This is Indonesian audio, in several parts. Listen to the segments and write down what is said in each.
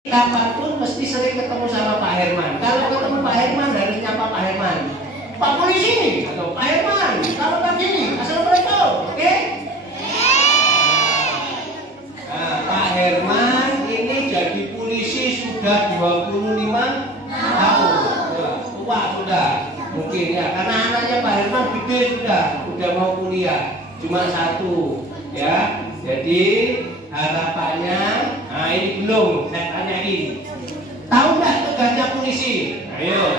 Kapanpun mesti sering ketemu sama Pak Herman. Kalau ketemu Pak Herman harus nyapa Pak Herman. Pak polisi atau Pak Herman. Kalau begini, assalamualaikum, oke? Nah, Pak Herman ini jadi polisi sudah 25 tahun. Tua sudah mungkin ya, karena anaknya Pak Herman gede sudah mau kuliah. Cuma satu, ya. Jadi harapannya, nah ini belum saya tanyain. Tahu nggak tugasnya polisi? Ayo.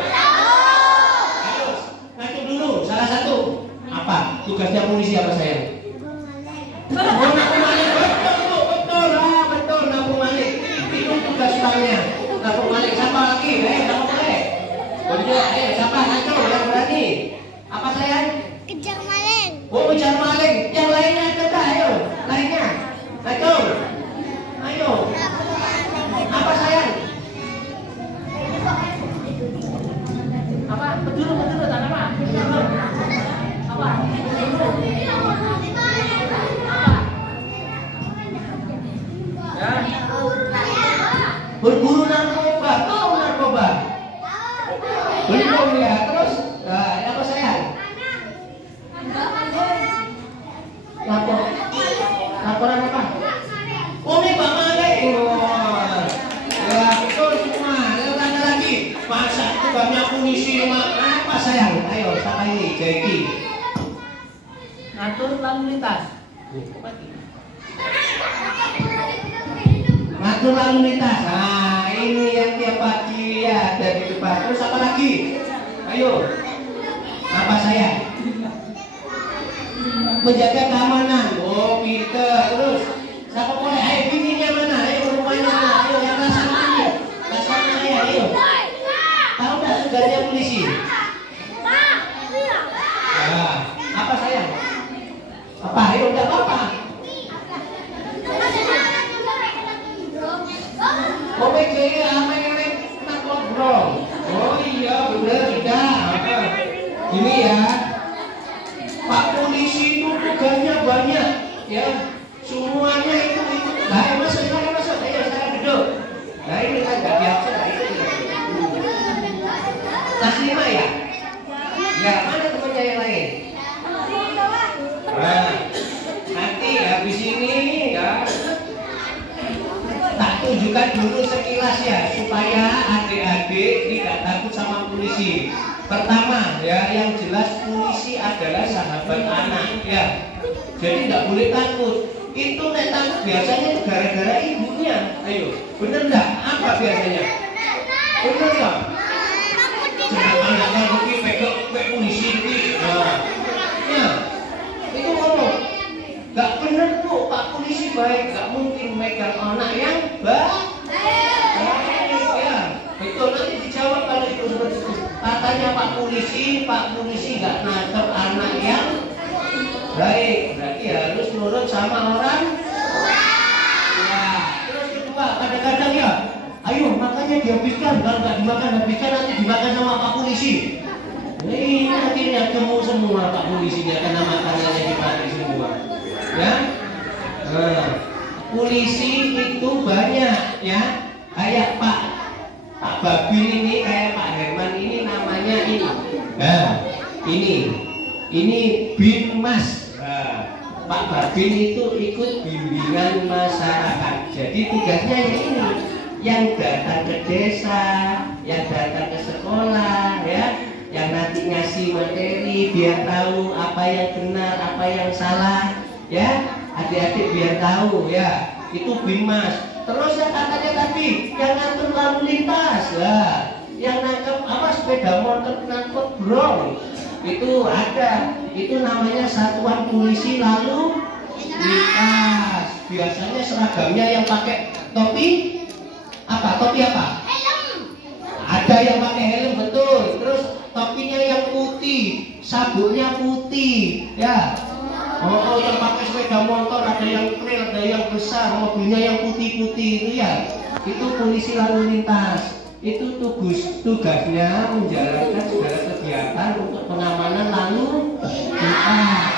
Ayo, ngaku dulu. Salah satu. Apa? Tugasnya polisi apa sayang? Oh, naku malik. Betul, naku malik. Itu tugas utamanya. Naku malik. Siapa lagi? Naku malik. Betul. Siapa? Ngaku yang berani. Apa sayang? Kejar maling. Oh, kejar maling. Yang lainnya ada tak? Ayo, lainnya. Ayo. Ayo. Apa sayang? Apa? Betul tak apa? Apa? Ya. Berburu narkoba. Tahu narkoba? Belum ya. Terus, nah, apa sayang? Laporan apa? Oh, ini Pak Malik. Ya, betul semua. Ayo tanya lagi. Masa itu banyak polisi apa sayang? Ayo, siapa ini? Jeki. Ngatur lalu lintas. Ngatur lalu lintas. Nah, ini yang tiap pagi ya ada di depan. Terus apa lagi? Ayo. Apa sayang? Menjaga keamanan. Oh, pinter. Terus siapa boleh? Ayo, bininya mana? Ayo, rumahnya mana? Ayo, yang rasa ini. Rasa saya, ayo. Tahu nggak tugasnya polisi? Nah, apa sayang? Apa? Ayo, udah apa? Oh, BGI, apa yang nak ngobrol? Oh iya, bener sudah. Ini ya. Pak polisi itu tugasnya banyak, ya. Semuanya itu. Nah, masuk. Ayo, saya duduk. Nah, ini kan nggak biasa. Tas 5 ya? Ya, mana temannya yang lain? Nah, nanti habis ini ya tak tunjukkan dulu sekilas ya, supaya adik-adik tidak takut sama polisi. Pertama ya, yang jelas polisi adalah sahabat anak ya. Jadi nggak boleh takut. Itu nek takut biasanya gara-gara ibunya. Ayo, bener nggak? Apa biasanya? Bener nggak? Kenapa nggak takut pegang polisi ini? Nah, ya, itu ngomong. Nggak bener tuh, Pak polisi baik. Nggak mungkin megang anak yang baik. Ya, betul, nanti dijawab kalau itu seperti itu. Katanya Pak polisi nggak nangkep anak yang baik, berarti harus nurut sama orang. Ya, terus kedua, kadang-kadang ya, ayo makanya dihabiskan, kalau nggak dimakan habiskan nanti dimakan sama Pak polisi. Ini akhirnya ketemu semua Pak polisinya karena makanannya dipakai semua. Ya, nah, polisi itu banyak ya, kayak Pak Babin ini, kayak Pak Herman ini namanya ini. Nah, ini Binmas. Nah, Pak Babin itu ikut bimbingan masyarakat. Jadi tugasnya ini, yang datang ke desa, yang datang ke sekolah, ya, yang nanti ngasih materi biar tahu apa yang benar, apa yang salah, ya, adik-adik biar tahu, ya. Itu Binmas. Terus yang katanya tadi yang ngatur lalu lintas lah, yang nangkep apa sepeda motor nangkep brong itu ada, itu namanya satuan polisi lalu lintas. Biasanya seragamnya yang pakai topi apa? Helm. Ada yang pakai helm, betul. Terus topinya yang putih, sabuknya putih, ya. Oh, yang pakai sepeda motor ada yang trail, ada yang besar, mobilnya yang putih-putih itu ya. Itu polisi lalu lintas. Itu tugasnya menjalankan segala kegiatan untuk pengamanan lalu lintas.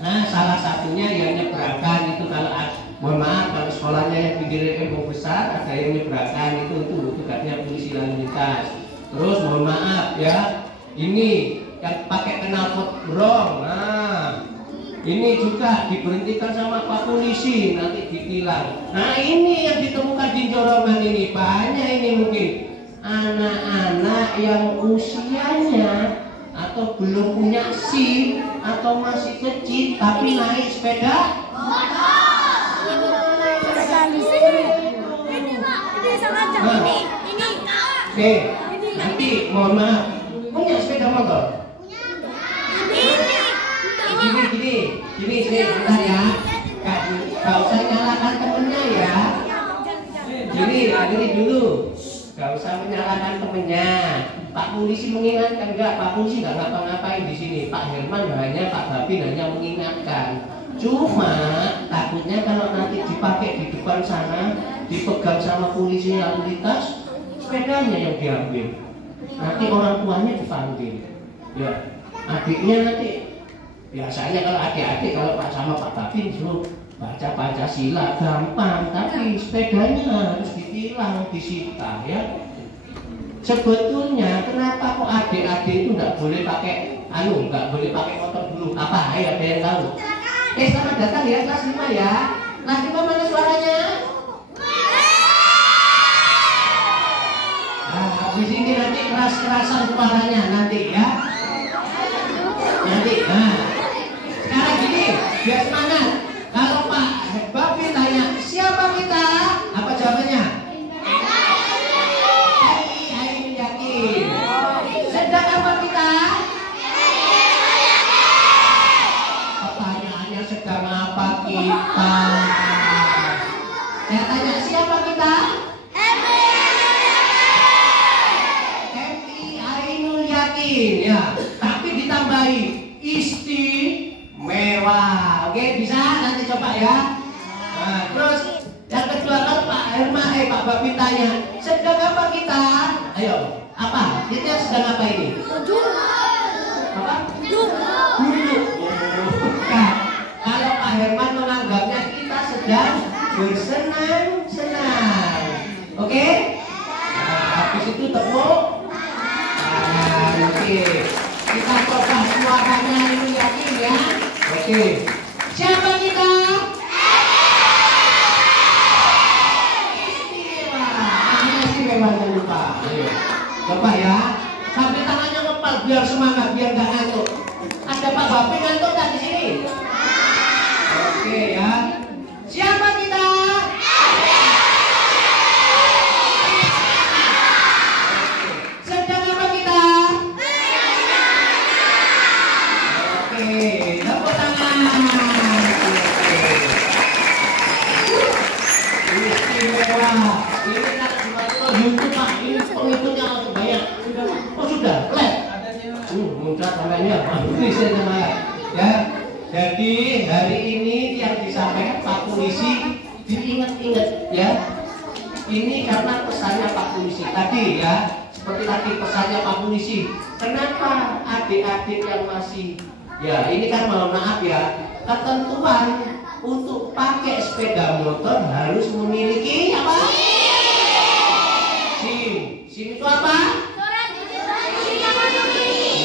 Nah, salah satunya yang nyebrangkan itu kalau Mohon maaf kalau sekolahnya yang pinggir mau besar, ada yang nyebrangkan itu tugasnya polisi lalu lintas. Terus mohon maaf ya, ini yang pakai knalpot brong, nah ini juga diberhentikan sama Pak Polisi, nanti ditilang. Nah ini yang ditemukan di Jorongan ini, banyak ini mungkin anak-anak yang usianya atau belum punya SIM atau masih kecil tapi naik sepeda motor. Oke, nanti mohon maaf, punya sepeda motor? Gini, bentar ya. Gak usah nyalakan temennya ya. Gini dulu. Gak usah menyalahkan temennya. Pak Polisi mengingatkan enggak? Pak Polisi nggak ngapa-ngapain di sini. Pak Herman hanya, Pak Babin hanya mengingatkan. Cuma takutnya kalau nanti dipakai di depan sana, dipegang sama polisi lalu lintas, sepedanya yang diambil. Nanti orang tuanya dipanggil. Ya, adiknya nanti. Biasanya kalau adik-adik kalau Pak sama Pak Babin suruh baca Pancasila gampang, tapi sepedanya harus ditilang, disita ya. Sebetulnya kenapa kok adik-adik itu nggak boleh pakai nggak boleh pakai motor dulu? Apa? Ayo ada yang tahu? Selamat datang ya kelas 5 ya. Kelas 5 mana suaranya? Nah, habis ini nanti keras-kerasan suaranya nanti ya. Nanti, nah. Sekarang gini, biar semangat. Kalau Pak Babin tanya, siapa kita? Apa jawabannya? Yakin. Sedang apa kita? Pertanyaannya sedang apa kita? Saya tanya, siapa kita? Ainul Yakin ya. Tapi ditambahi istimewa. Oke, bisa nanti coba ya. Nah, terus yang kedua kalau Pak Herman, Pak Babin tanya, sedang apa kita? Ayo, apa? Kita sedang apa ini? Apa? Duduk. Nah, kalau Pak Herman menganggapnya kita sedang bersenang-senang. Oke? Nah, habis itu tepuk. Oke. Kita coba suaranya ini yakin ya. Oke. Siapa kita? Istimewa. Jangan lupa. Ayo. Coba ya. Sampai tangannya ngepal biar semangat, biar nggak ngantuk. Ada Pak Babin ngantuk tak di sini? Oke ya. Siapa kita? Sedang apa kita? Oke, tepuk tangan. Istimewa. Ini kan cuma YouTube Pak. Ini pengikutnya langsung banyak. Oh sudah, klik. Muncrat namanya. Ini saya namanya. Ya. Jadi hari ini yang disampaikan Pak Polisi diingat-ingat ya. Ini karena pesannya Pak Polisi tadi ya. Seperti tadi pesannya Pak Polisi. Kenapa adik-adik yang masih ya ini kan mohon maaf ya, ketentuan untuk pakai sepeda motor harus memiliki apa? SIM. SIM itu apa?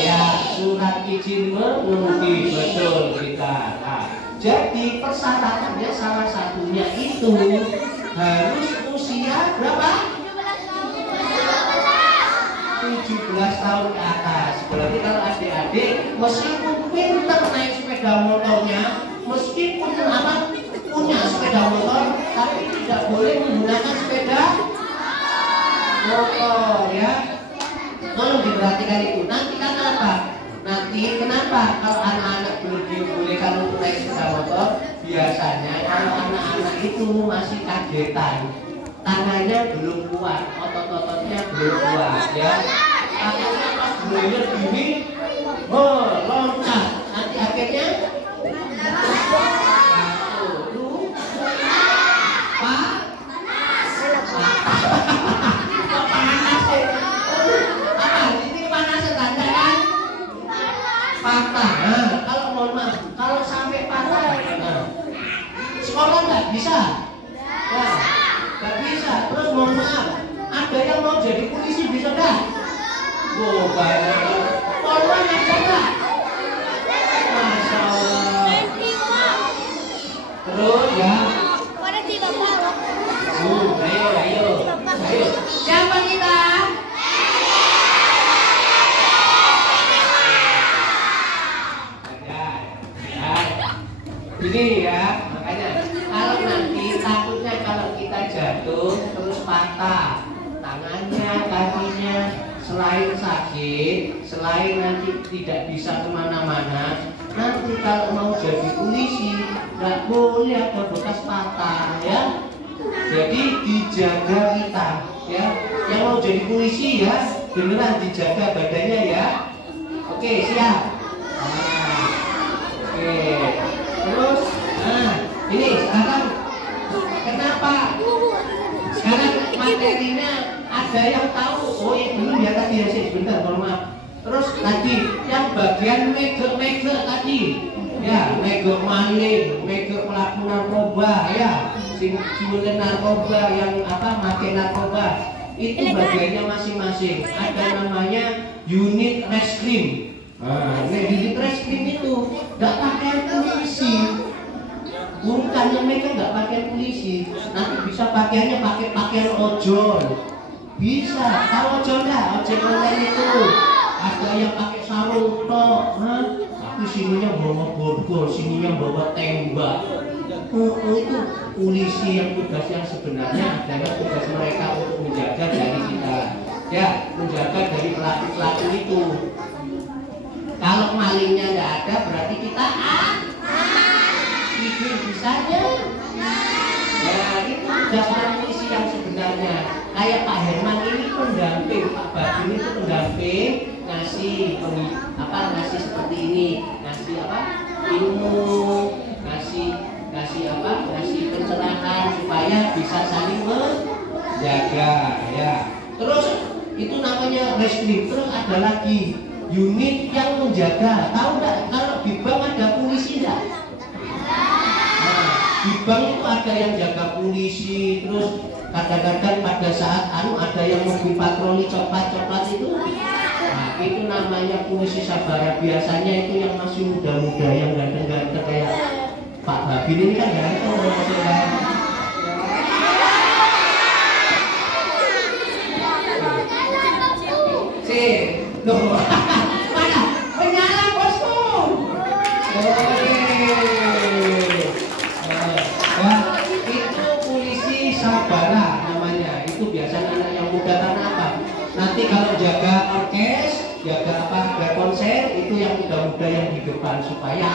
Ya, surat izin mengemudi, betul kita. Nah, jadi persyaratannya salah satunya itu harus usia berapa? 17 tahun ke atas. Berarti kalau adik-adik meskipun pintar naik sepeda motornya, meskipun apa punya sepeda motor, tapi tidak boleh menggunakan sepeda motor ya. Tolong diperhatikan itu. Nanti karena apa? Nanti kenapa kalau anak-anak belum dibolehkan untuk naik sepeda motor? Biasanya kalau anak-anak itu masih kagetan, tangannya belum kuat, otot-ototnya belum kuat ya. Akhirnya pas belajar gini, loncat. Nanti akhirnya patah. Nah, kalau mohon maaf, kalau sampai patah, sekolah nggak bisa. ada yang mau jadi polisi bisa nggak? Oh banyak. Polwan ada nggak? Masya Allah. Terus ya. Ayo. Siapa kita? Ini ya, makanya kalau nanti takutnya kalau kita jatuh terus patah tangannya, kakinya, selain sakit, selain nanti tidak bisa kemana-mana, nanti kalau mau jadi polisi nggak boleh ada bekas patah ya. Jadi dijaga kita ya. Yang mau jadi polisi ya beneran dijaga badannya ya. Oke siap. Nah, oke. Terus, ini sekarang kenapa? Sekarang materinya ada yang tahu. Oh ini belum ya tadi ya sih sebentar, mohon maaf. Terus tadi yang bagian mega tadi, ya mega maling, mega pelaku narkoba ya. Simulan narkoba yang make narkoba itu bagiannya masing-masing. Ada namanya unit reskrim. Nah, unit reskrim itu nggak pakai polisi. Urutannya mereka nggak pakai polisi. Nanti bisa pakaiannya pakai pakaian ojol. Bisa. Tahu ojol nggak? Ojol online itu. Ada yang pakai sarung tok. Tapi sininya bawa borgol, sininya bawa tembak. Itu polisi yang tugas yang sebenarnya adalah tugas mereka untuk menjaga dari kita ya, menjaga dari pelaku-pelaku itu. Kalau malingnya nggak ada berarti kita tidur bisanya ya, itu tugas polisi yang sebenarnya. Kayak Pak Herman ini pendamping, Pak Badun itu pendamping, ngasih seperti ini, ngasih ilmu, ngasih pencerahan supaya bisa saling menjaga ya. Terus itu namanya reskrim. Terus ada lagi unit yang menjaga. Tahu nggak kalau di bank ada polisi nggak? Nah, di bank itu ada yang jaga polisi. Terus kadang-kadang pada saat ada yang mobil patroli coklat itu. Nah, itu namanya polisi sabara. Biasanya itu yang masih muda-muda, yang ganteng-ganteng kayak Pak Babin ini kan ganteng maksudnya. Loh, mana? Menyala bosku. Itu polisi sabara namanya. Itu biasanya anak yang muda. Karena apa? Nanti kalau jaga orkes, jaga konser, itu yang muda-muda yang di depan supaya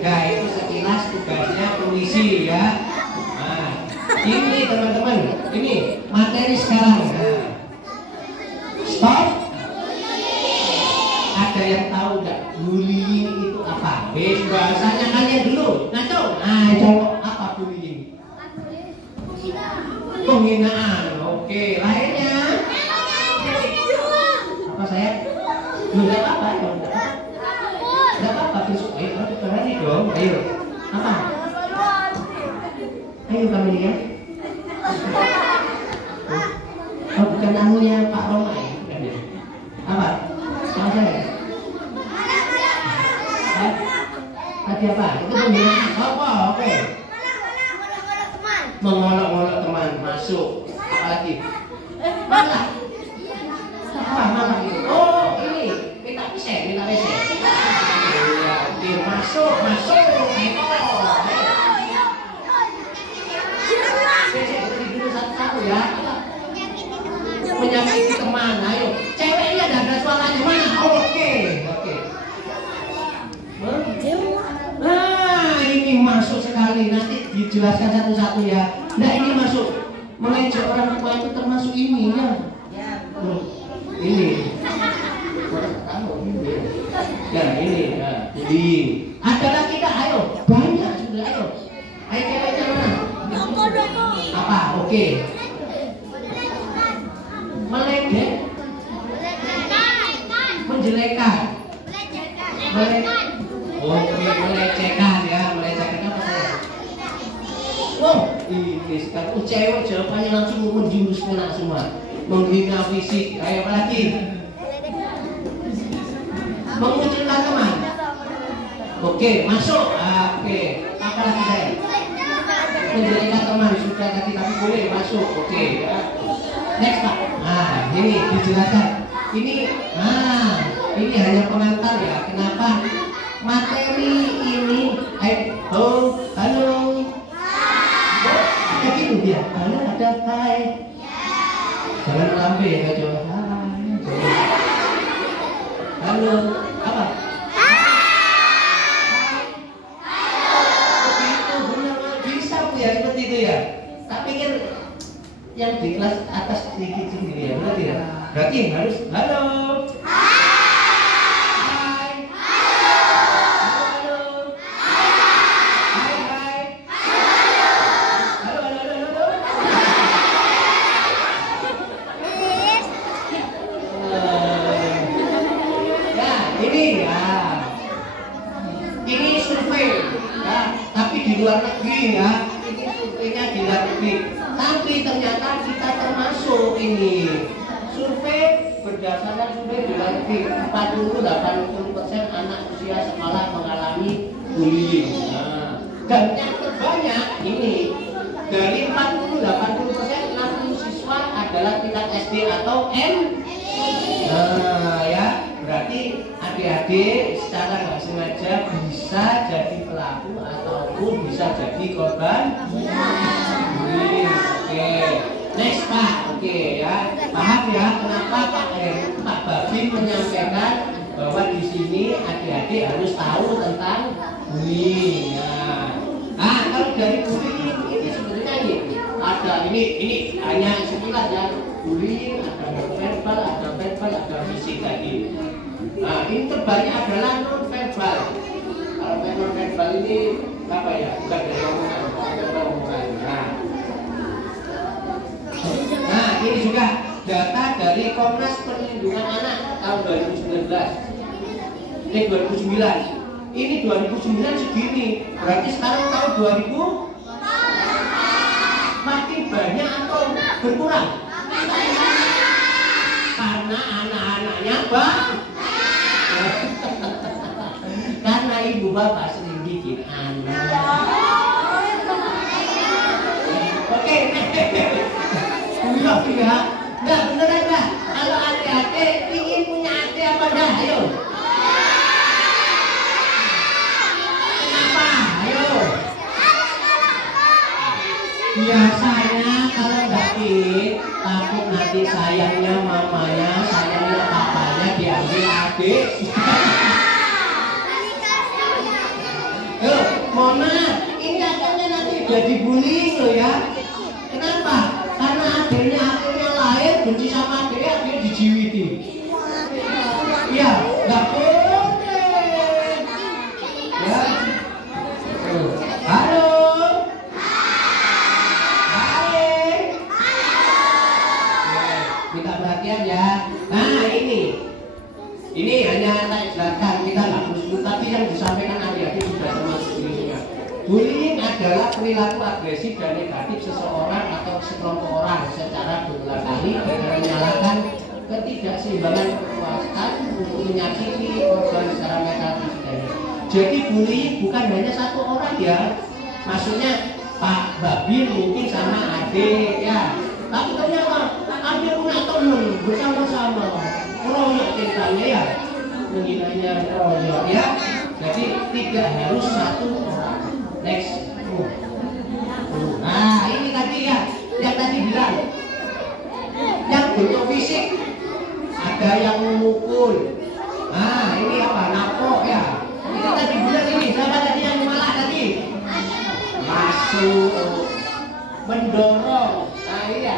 sudah itu sekilas tugasnya polisi ya. Nah, ini teman-teman, ini materi sekarang. Stop. Ada yang tahu nggak bullying itu apa? Bahasanya kalian dulu. Ngaco. Nah, coba apa bullying? Penghinaan. Oke, lainnya. Apa saya? Nggak apa-apa. Nggak apa-apa. Besok ayo berani dong. Ayo. Apa? Ayo kami lihat. Oh, bukan anunya Pak Roma ya? Apa? Sama saya? Tadi apa? Itu penghinaan. Apa? Oke. Mengolok-olok teman. Masuk. Apa lagi? Mana? Apa itu? Oh, ini. Minta pesen. Iya, oke. Masuk. Dulu satu-satu ya. Menyakiti teman, ayo. Cewek ini ada suaranya mana? Oke. Nah, ini masuk sekali. Nanti dijelaskan satu-satu ya. Nah, ini masuk. Mengejek orang tua itu termasuk ini ya. Ini. Ya, ini. Bullying. Ada lagi nggak? Ayo. Banyak sudah. Ayo. Ayo ceweknya mana? Apa? Oke. Meledek, menjelekan, melecehkan ya, melecehkan apa saya? Oh, ini sekarang cewek jawabannya langsung menjurus kena semua. Menghina fisik, kayak apa lagi? Mengucilkan teman. Oke, masuk. Oke, apa lagi saya? Menjelekan teman sudah tadi tapi boleh masuk. Oke, ya. Next Pak. Nah, ini dijelaskan. Ini hanya pengantar ya. Kenapa? Materi ini halo. Ada gitu dia. Halo, ada hai. Jangan melambai ya, Kak Jo. Halo, apa? Begitu, benar bisa Bu ya seperti itu ya. Tapi kan yang di kelas atas sedikit sendiri ya, benar tidak? Berarti harus halo. Luar negeri ya, ini surveinya di luar negeri, tapi ternyata kita termasuk ini survei berdasarkan survei di luar negeri 40-80% anak usia sekolah mengalami bullying. Dan yang terbanyak ini dari 40-80% 60 siswa adalah tingkat SD atau M. Ya berarti adik-adik secara nggak sengaja bisa jadi pelaku ataupun bisa jadi korban bullying. Oke, next Pak. Oke ya, paham ya kenapa Pak Babin menyampaikan bahwa di sini adik-adik harus tahu tentang bullying. Kalau dari bullying ini sebenarnya ada ini hanya sekilas ya, bullying ada verbal, ada fisik tadi. Ini terbanyak adalah non verbal. Kalau non verbal ini apa ya? Bukan dari omongan. Nah, ini juga data dari Komnas Perlindungan Anak tahun 2019. 2009. Ini 2009 segini. Berarti sekarang tahun 2000 makin banyak atau berkurang? Karena anak-anaknya karena ibu bapak sering bikin anak. Oke, ya, nggak beneran lah. Kalau adik-adik ingin punya adik apa dah? Ayo. Kenapa? Ayo. Biasanya kalau nggak takut nanti sayangnya mamanya, sayangnya papanya diambil adik. Mohon maaf, ini akhirnya nanti jadi bullying loh ya. Kenapa? Karena akhirnya lahir benci sama adiknya, dia dijiwiti. Iya, nggak boleh. Ya. Halo. Hai. Minta perhatian ya. Nah ini hanya saya jelaskan, kita nggak perlu, tapi yang disampaikan adik-adik sudah termasuk ini juga. Bullying adalah perilaku agresif dan negatif seseorang atau sekelompok orang secara berulang kali dengan menyalahkan ketidakseimbangan kekuasaan untuk menyakiti korban secara mental fisik. Jadi bullying bukan hanya satu orang ya. Maksudnya Pak Babin mungkin sama adik ya. Tapi ternyata adik punya teman bersama-sama. Royok ceritanya ya, menghinanya royok ya. Jadi tidak harus satu orang. Next. Nah ini tadi ya, yang tadi bilang, yang bentuk fisik, ada yang memukul. Nah ini apa? Napok ya. Itu tadi bilang ini, siapa tadi yang malah tadi? Masuk, mendorong. Nah iya.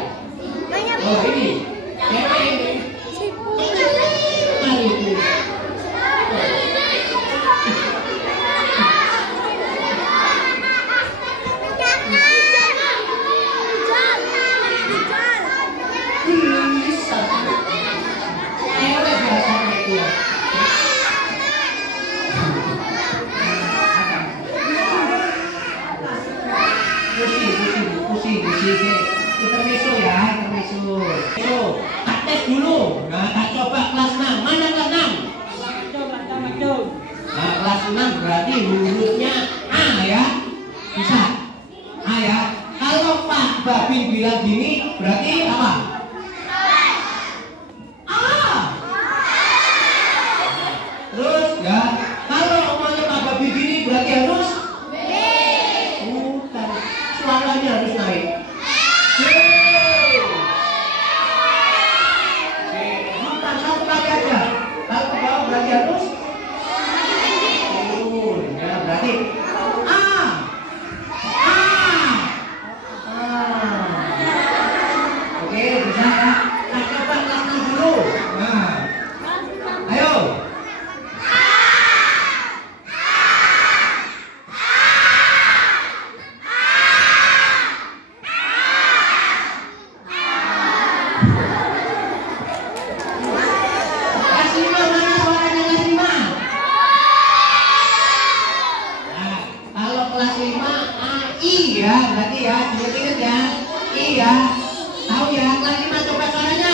Oh ini, cewek ini. Pusing. babi bilang gini, berarti apa? A. Terus ya, kalau omongnya Pak Babi gini, berarti harus B. Bukan, suaranya harus naik. C. C. Bukan, satu kali aja. Kalau ke bawah berarti harus turun. Ya, berarti A. Oke, bisa ya. Nah, coba langsung dulu. Nah, ayo. Kelas 5, mana suaranya kelas 5? Nah, kalau kelas 5 AI ya, berarti ya, ingat ya. I ya. Tahu ya, kelas 5 coba suaranya.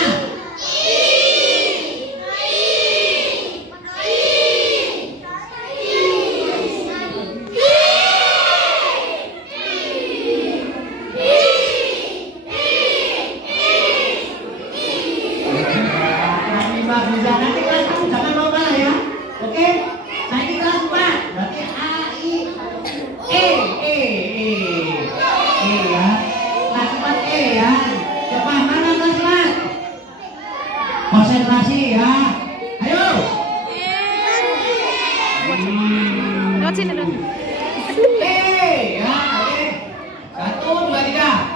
Kelas 5 bisa, nanti kelas 6 jangan mau kalah ya. Oke? Nah ini kelas 4, berarti A, I, E ya. Kelas 4 E ya. Coba mana kelas 4? Konsentrasi ya. Ayo. Lewat sini dong. E ya. Oke. 1, 2, 3.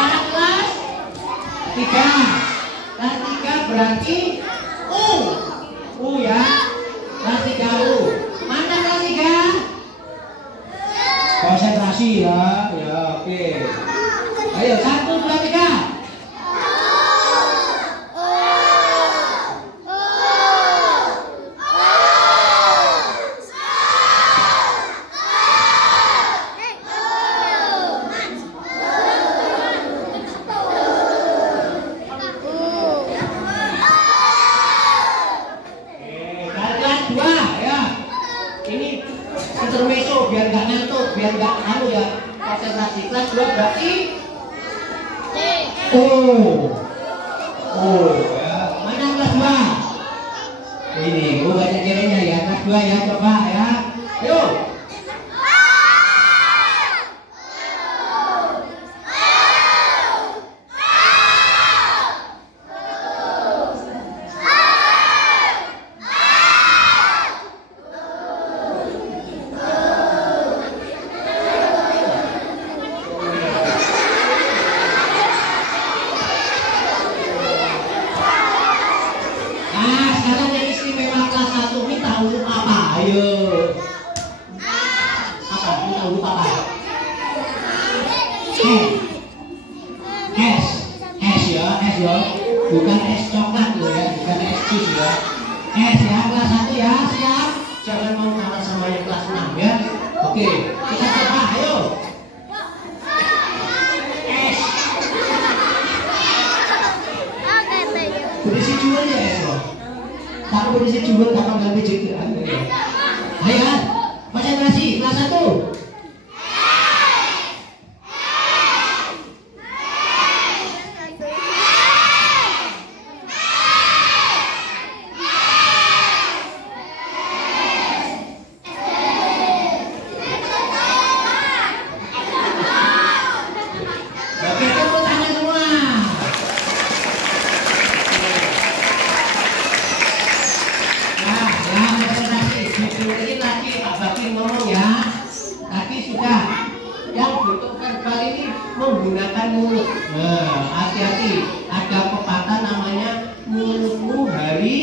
Anak kelas 3. Kelas 3 berarti U ya. Kelas 3 U. Mana kelas 3? Konsentrasi ya. Ya, oke. Ayo 1, 2, 3. Kelas 2 ya. Ini intermezzo biar nggak ngantuk, biar nggak anu ya. Konsentrasi. Kelas 2 berarti O ya. Mana kelas 2? Ini banyak kirinya ya. Kelas 2 ya, coba ya. Ayo. Nah, sekarang yang istimewa kelas 1 ini tahu apa? Ayo. Apa? Ini tahu apa? S ya. Bukan es coklat loh ya, bukan es jus ya. S ya, kelas 1 ya, siap. Jangan mau kalah sama yang kelas 6 ya. Oke, kita coba, ayo. S. Berisi jual ya es loh. Tak berisi jual, tak ganti juga. Ayo, konsentrasi, kelas 1. Oke, tepuk tangan semua. Nah, ya konsentrasi. Ini lagi Pak Bakti ngomong ya. Tapi sudah yang bentuk verbal ini menggunakan mulut. Nah, hati-hati. Ada pepatah namanya mulutmu hari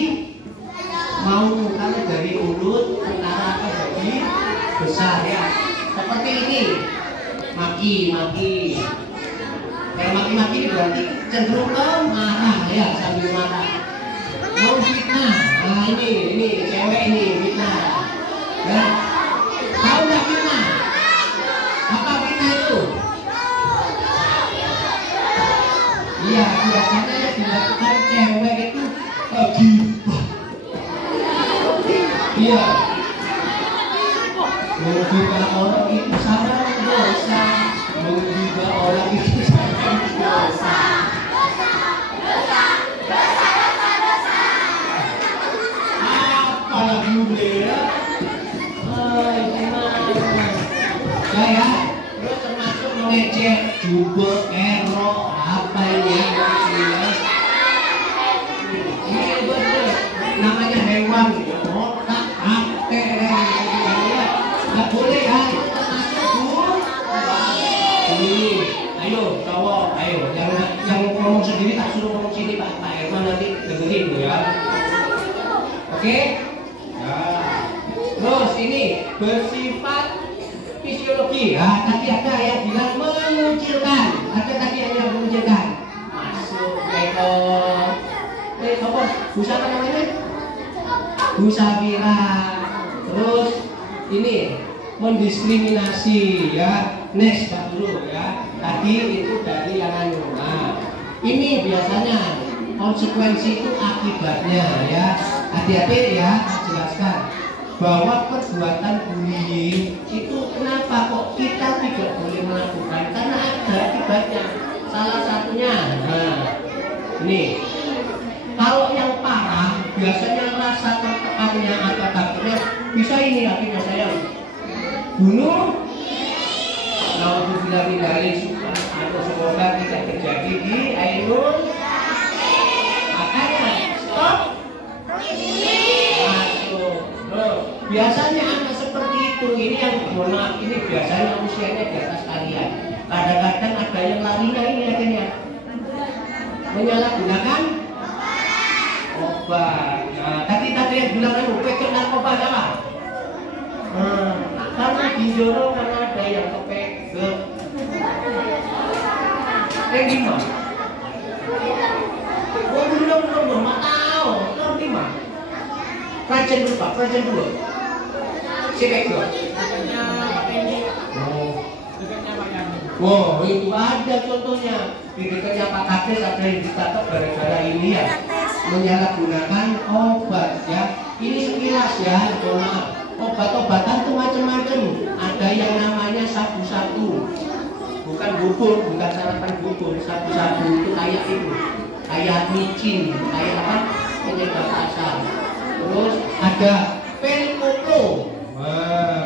mau, kalau dari mulut antara jadi besar ya. Seperti ini. Maki. Kalau maki-maki berarti cenderung ke marah ya, sambil marah. Mau fitnah. Nah, ini cewek ini fitnah. Ya. Tahu nggak fitnah? Apa fitnah itu? Iya, biasanya yang dilakukan cewek itu gibah. Iya. Menggibah orang itu sama dosa. Menggibah orang itu sama dosa. Apa lagi ya? Ya, terus termasuk mengejek juga erok apa ini? Ini betul. Namanya hewan. Otak, hati, nggak boleh ya. Itu termasuk ini. Ayo, cowok, ayo. Yang ngomong sendiri tak suruh ngomong sini Pak Irfan nanti dengerin ya. Oke? Nah, terus ini bersifat fisiologi. Nah, tadi ada yang bilang mengucilkan. Ada tadi yang bilang mengucilkan. Masuk apa? Busa apa namanya? Busa Vira. Terus ini mendiskriminasi ya. Next dulu ya. Tadi itu dari yang anu. Nah, ini biasanya konsekuensi itu akibatnya ya. Hati-hati ya, jelaskan bahwa perbuatan bullying itu kenapa kok kita tidak boleh melakukan, karena ada akibatnya. Salah satunya, nah ini kalau yang parah biasanya rasa tertekannya atau takutnya bisa ini akhirnya saya bunuh. Kalau dibilang dari atau semoga tidak terjadi di Ainul. Makanya stop. Masuk. Biasanya anak seperti itu ini yang mohon ini biasanya usianya di atas kalian. Kadang-kadang ada yang larinya ini akhirnya menyalahgunakan obat. Nah, tadi yang bilang kan pegang narkoba apa? Karena didorong karena ada yang kepegang. Yang gimana? Oh belum tahu. Belum gimana? Prajen dulu Pak, prajen dulu. Si pegang. Wow, itu ada contohnya. Di dekatnya Pak Kades ada yang ditangkap gara-gara ini ya, menyalahgunakan obat ya. Ini sekilas ya, maaf. Obat-obatan itu macam-macam. Ada yang namanya sabu-sabu, bukan bubur, bukan sarapan bubur. Sabu-sabu itu kayak itu, kayak micin, kayak apa? Penyedap asam. Terus ada pil koplo.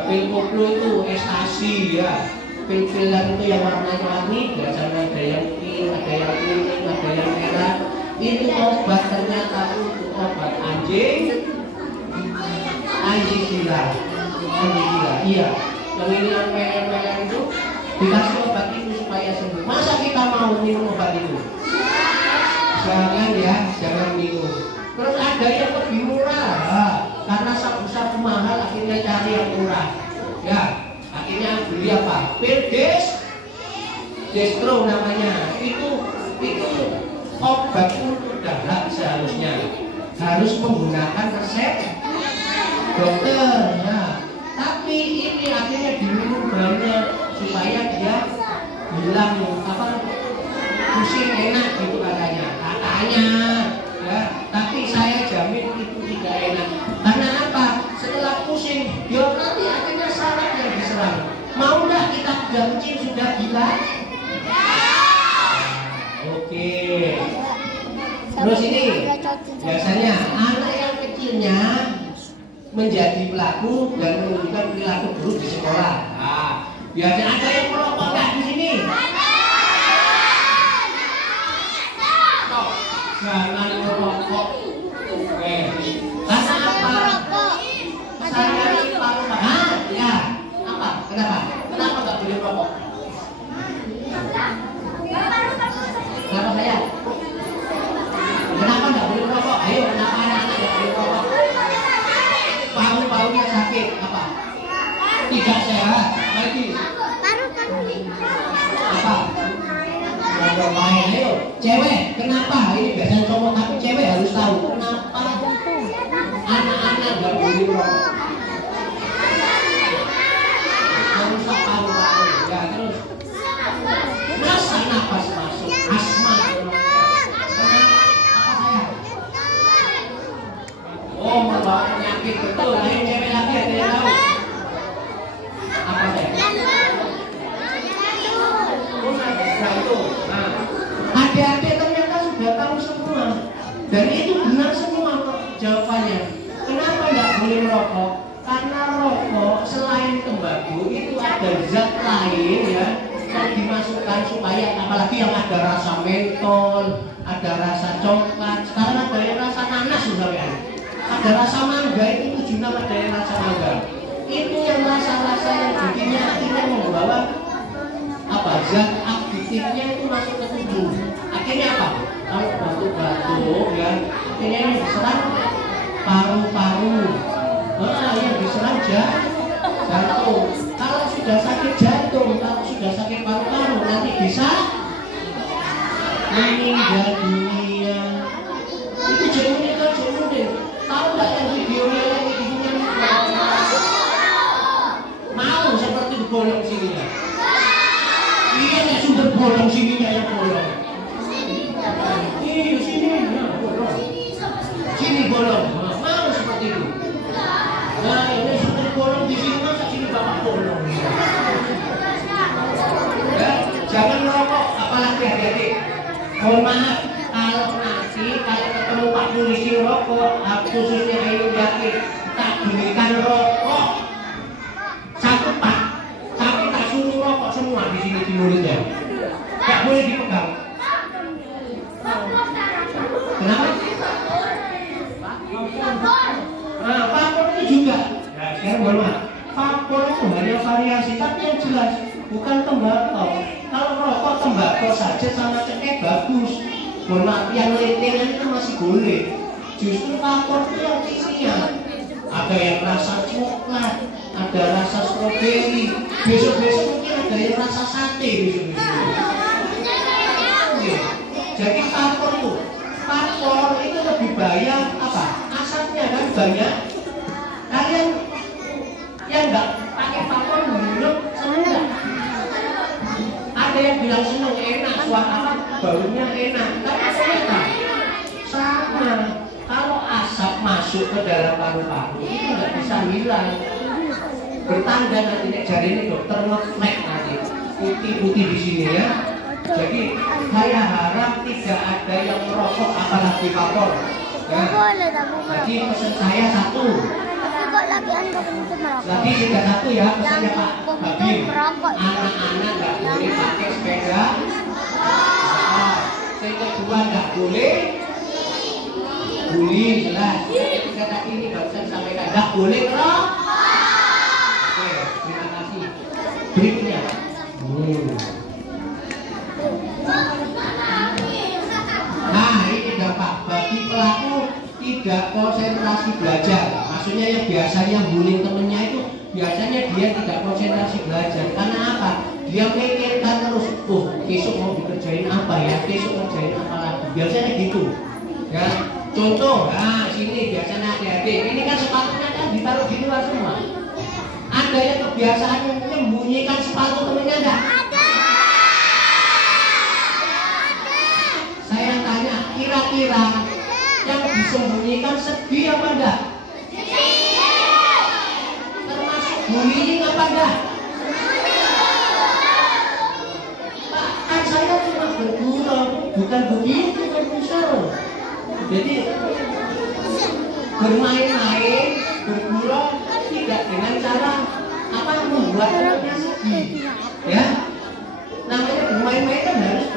Pil koplo itu ekstasi ya. Pil-pilan itu yang warna-warni, biasanya ada yang pink, ada yang kuning, ada yang merah. Itu obat ternyata untuk obat anjing gila. Iya. Yang ini yang merah-merah itu dikasih obat itu supaya sembuh. Masa kita mau minum obat itu? Jangan ya, jangan minum. Terus ada yang lebih murah, karena sabu-sabu mahal akhirnya cari yang murah. Ya. Akhirnya beli apa? Pil destro namanya. Itu obat untuk dahak seharusnya harus menggunakan resep dokter ya. Tapi ini akhirnya diminum banyak supaya dia hilang apa pusing enak gitu katanya ya. Tapi saya jamin itu tidak enak. Karena apa? Setelah pusing dia nanti akhirnya saraf yang diserang. Mau nggak kita sudah kencing sudah gila? Oke. Terus ini biasanya anak yang kecilnya menjadi pelaku dan menunjukkan perilaku buruk di sekolah. Nah, biasanya ada yang merokok nggak di sini? Jangan merokok. Oke. Karena apa? Saya paru-paru. Ya. Apa? Kenapa? Kenapa nggak boleh merokok? Kenapa saya? Kenapa nggak boleh merokok? Ayo, kenapa anak-anak nggak boleh merokok? Paru-parunya sakit. Apa? Tidak sehat. Lagi. Apa? Ada lain. Ayo, cewek. Kenapa? Ini biasanya cowok tapi cewek harus tahu. Kenapa boleh merokok. Merusak paru-paru. Ya terus. Nasak nafas masuk, asma. Oh, membawa penyakit betul. Ayo cewek lagi ada yang tahu? Apa deh? Jantung. Nah, adik-adik ternyata sudah tahu semua. Dan itu benar semua jawabannya. Kenapa tidak boleh merokok? Karena rokok selain tembakau itu ada zat lain ya yang dimasukkan supaya apalagi yang ada rasa mentol, ada rasa coklat. Sekarang ada yang rasa nanas juga. Ada rasa mangga itu 76 ada yang rasa mangga. Itu yang rasa-rasa yang bikinnya akhirnya membawa apa zat aktifnya itu masuk ke tubuh. Akhirnya apa? Kalau batuk-batuk ya, akhirnya ini diserang paru-paru. Yang diserang jantung. Kalau sudah sakit jantung, kalau sudah sakit paru-paru nanti bisa meninggal dunia. Itu jemunin kan jemunin. Tahu nggak yang videonya yang ibunya mau seperti bolong sininya? Iya, yang sudah bolong sininya yang bolong. Iya sini ya bolong. Sini bolong. Mau seperti itu. Nah ini sudah bolong di sini masa sini bapak bolong. Ya, jangan merokok apalagi adik-adik. Mohon maaf kalau nanti kalau ketemu Pak Polisi rokok, khususnya Ayu Yakin tak berikan rokok satu pak, tapi tak suruh rokok semua di sini di mulutnya. Tak boleh dipegang. Kenapa? Nah, vapor itu juga. Ya, sekarang mohon maaf. Vapor itu hanya variasi, tapi yang jelas bukan tembakau. Kalau rokok tembakau saja sama cengkeh bagus. Mohon maaf, yang letengan itu masih boleh. Justru vapor itu yang isinya ada yang rasa coklat, ada rasa stroberi. Besok-besok mungkin ada yang rasa sate besok-besok. Jadi vapor itu lebih bahaya apa? Asapnya kan banyak. Kalian yang nggak pakai vapor minum seneng nggak? Ada yang bilang seneng enak, suara baunya enak. Tapi ternyata sama. Kalau asap masuk ke dalam paru-paru itu nggak bisa hilang. Bertanda nanti jari ini dokter ngeflek nanti putih-putih di sini ya. Jadi saya harap tidak ada yang merokok apalagi vapor. Ya. Jadi pesan saya satu. Lagi sudah satu ya pesannya Pak Babin. Anak-anak nggak boleh pakai sepeda. Yang kedua nggak boleh bully jelas. Saya tadi ini nggak bisa disampaikan. Nggak boleh merokok. Oke, terima kasih. Berikutnya. Nah ini dampak bagi pelaku tidak konsentrasi belajar. Maksudnya yang biasanya bullying temennya itu biasanya dia tidak konsentrasi belajar. Karena apa? Dia mikirkan terus, besok mau dikerjain apa ya? Besok kerjain apa lagi? Biasanya gitu. Ya, contoh, nah sini biasanya adik-adik. Ini kan sepatunya kan ditaruh di luar semua. Ada yang kebiasaan menyembunyikan sepatu temennya enggak? Saya tanya, kira-kira yang disembunyikan sedih apa enggak? Termasuk bullying apa enggak? Pak, kan saya cuma bergurau, bukan begitu Profesor. Jadi bermain-main, bergurau tidak dengan cara apa membuat anaknya sedih. Ya, namanya bermain-main kan harus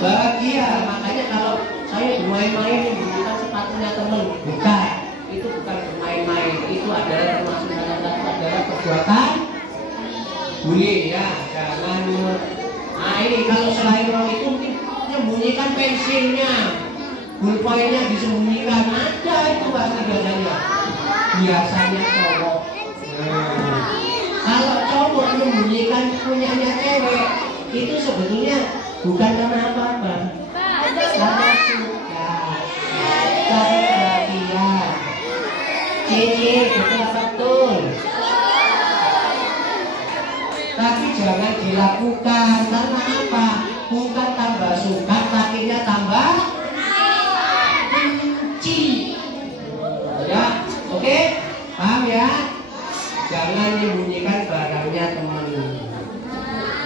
bahagia. Makanya kalau saya bermain-main memberikan sepatunya teman, bukan, itu bukan bermain-main, itu adalah termasuk salah satu adalah perbuatan bullying ya. Jangan. Nah ini kalau selain orang itu mungkin menyembunyikan pensilnya, pulpoinnya disembunyikan, ada itu pasti biasanya cowok. Kalau cowok menyembunyikan punyanya cewek, itu sebetulnya bukan karena apa-apa, karena suka, karena perhatian. Cici, betul. Tapi jangan dilakukan, karena apa? Bukan tambah suka, kakinya tambah benci. Ya, oke? Paham ya? Jangan menyembunyikan barangnya teman.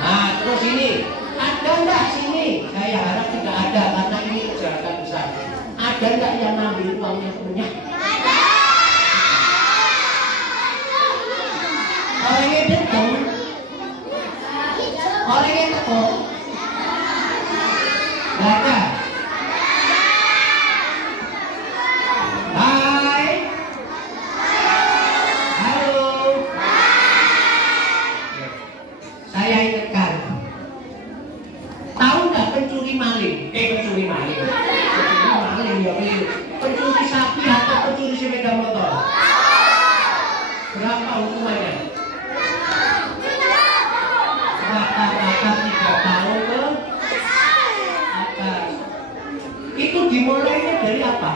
Nah, terus ini ada enggak sini? Saya harap tidak ada, karena ini kejahatan besar. Ada enggak yang ngambil uangnya punya? Orangnya datang, orangnya tepuk, nggak ada. Hai, halo. Saya ingatkan, tahu nggak pencuri maling? Pencuri maling ya, pencuri sapi atau pencuri sepeda motor? Berapa hukumannya? Rata-rata 3 tahun ke atas. Itu dimulainya dari apa?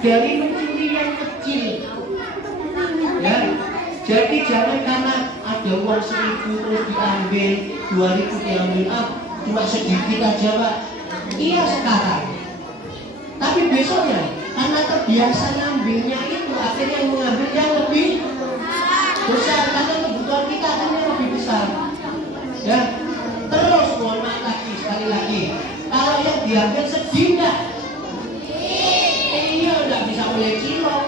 Dari mencuri yang kecil. Ya, jadi jangan karena ada uang 1.000 terus diambil, 2.000 diambil, cuma sedikit aja Pak. Iya sekarang. Tapi besoknya karena terbiasa ngambilnya itu akhirnya mengambil yang lebih besar, karena kebutuhan kita akhirnya lebih besar. Ya, terus mohon maaf lagi sekali lagi, kalau yang diambil sedih enggak? Iya, enggak bisa mulai cilok,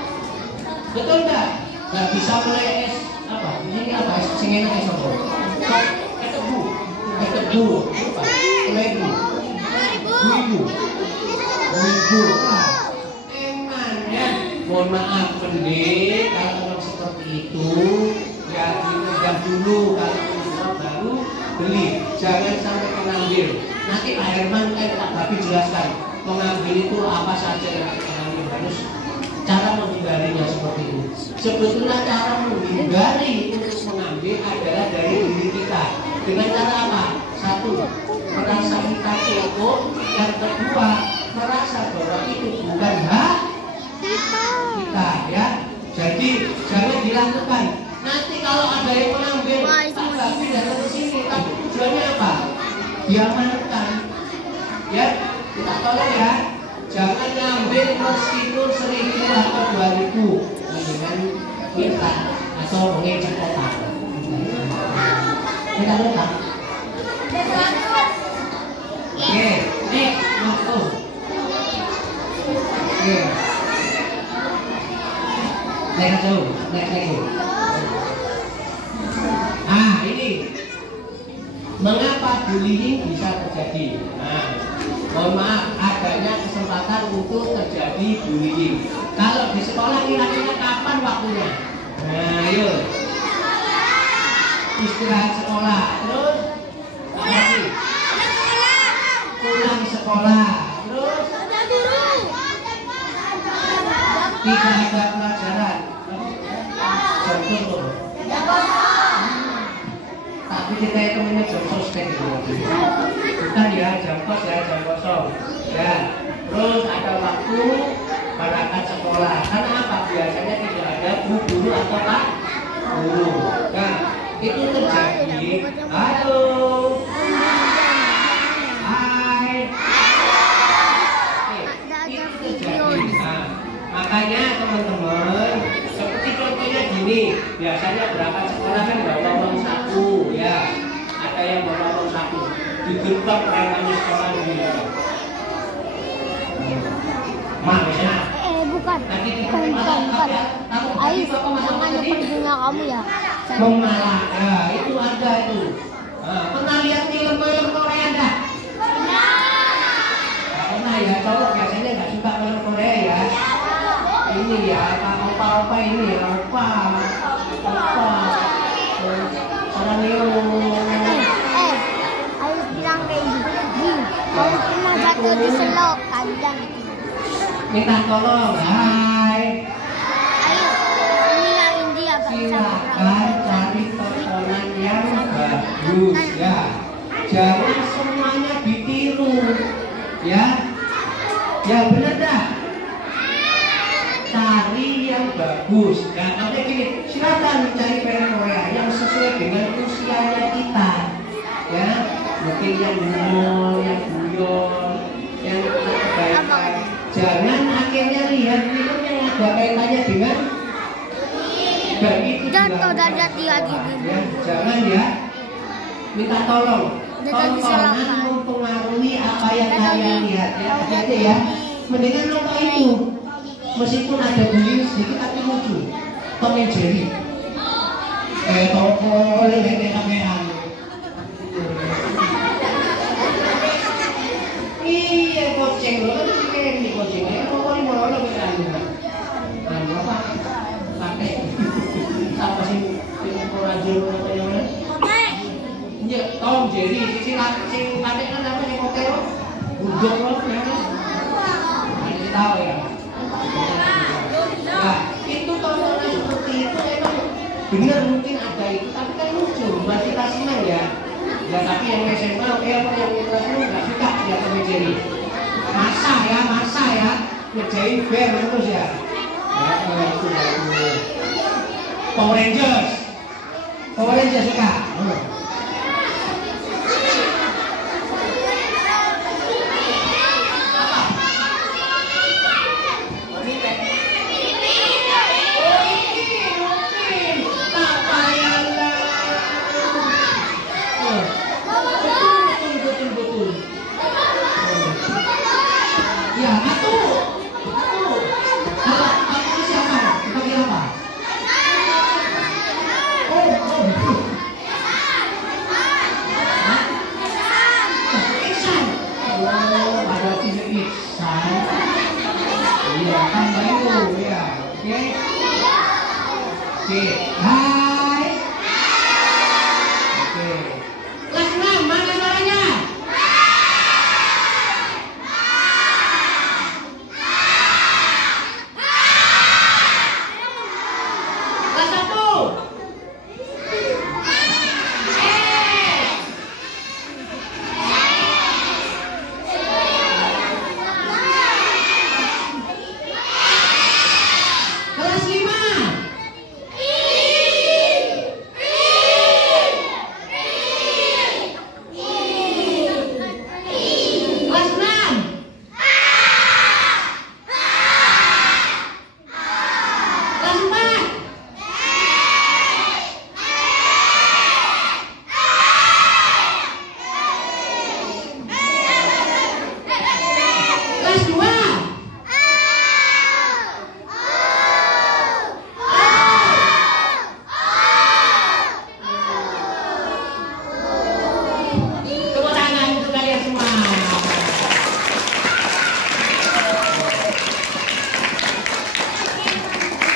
betul enggak? Enggak bisa mulai es apa? Ini apa? Es sing enak es apa? Es tebu, apa? Lebu, ibu, eman ya. Mohon maaf pendek, kalau orang seperti itu ya diredam dulu, kalau baru beli, jangan sampai mengambil. Nanti Pak Herman Pak Babi jelaskan mengambil itu apa saja yang mengambil, harus cara menghindarinya seperti itu. Sebetulnya cara menghindari untuk mengambil adalah dari diri kita. Dengan cara apa? Satu, merasa kita cukup. Yang kedua, merasa bahwa itu bukan hak kita ya. Jadi jangan dilakukan. Nanti kalau ada yang mengambil, Pak Babi datang ke sini, tapi tujuannya apa? Diamankan. Ya, kita tolong ya. Jangan ngambil meskipun 1.000 atau 2.000 dengan kita atau mengecek kotak. Kita lupa. Oke, next, masuk. Oke. Next jauh. Ini mengapa bullying bisa terjadi? Mohon maaf, adanya kesempatan untuk terjadi bullying. Kalau di sekolah kira-kira kapan waktunya? Nah, yuk. Istirahat sekolah, terus apa lagi? Pulang sekolah, terus tidak ada pelajaran. Contoh. Tapi kita itu punya jam sostek gitu. Bukan ya jam kos ya, jam kosong ya. Terus ada waktu berangkat sekolah. Karena apa? Biasanya tidak ada guru atau pak guru. Nah, itu terjadi. Halo. Hai. Itu terjadi. Nah, makanya teman-teman, seperti contohnya gini, biasanya berangkat sekolah kan bawa uang saku ya. Ada yang bawa uang saku di gerbang namanya sekolah ini. Makanya bukan. Ais, jangan lupa kamu ya. Memalah, ya itu ada itu. Pernah lihat film-film Korea dah? Pernah ya, cowok biasanya nggak suka film Korea ya. Ini ya, opa-opa ini, opa. Saranio. Ais bilang kayak gini. Kamu pernah jatuh di selok panjang. Minta tolong, hai. Ais, ini yang India gak bisa Silakan cari tontonan yang bagus ya. Jangan semuanya ditiru ya. Ya benar dah. Cari yang yang bagus. Nah, makanya gini, silakan cari parent Korea yang sesuai dengan usianya kita. Ya, mungkin yang guyon, yang kebaikan. Jangan akhirnya lihat film yang ada kaitannya dengan dan itu jatuh dan jatuh lagi ya, jangan ya. Minta tolong. Tontonan mempengaruhi apa yang kalian lihat ya. Hati-hati ya. Mendingan nonton itu. Meskipun ada bullying sedikit tapi lucu. Tom and Jerry. Toko oleh kameran. Iya, kucing lo kan ini kucingnya. Toko ini mau lo berani. Apa? Pakai. Apa sih? Radio atau yang mana? Iya, Tom Jerry. Sing pakai kan apa yang kokero? Budok lo, ya. Ada tahu ya. Nah, itu tontonan seperti itu memang benar mungkin ada itu, tapi kan lucu, buat kita senang ya. Ya tapi yang SMA, apa yang kelas lu nggak suka ya Tom and Jerry. Masa ya, ngerjain bear terus ya. Ya itu. Power Rangers suka.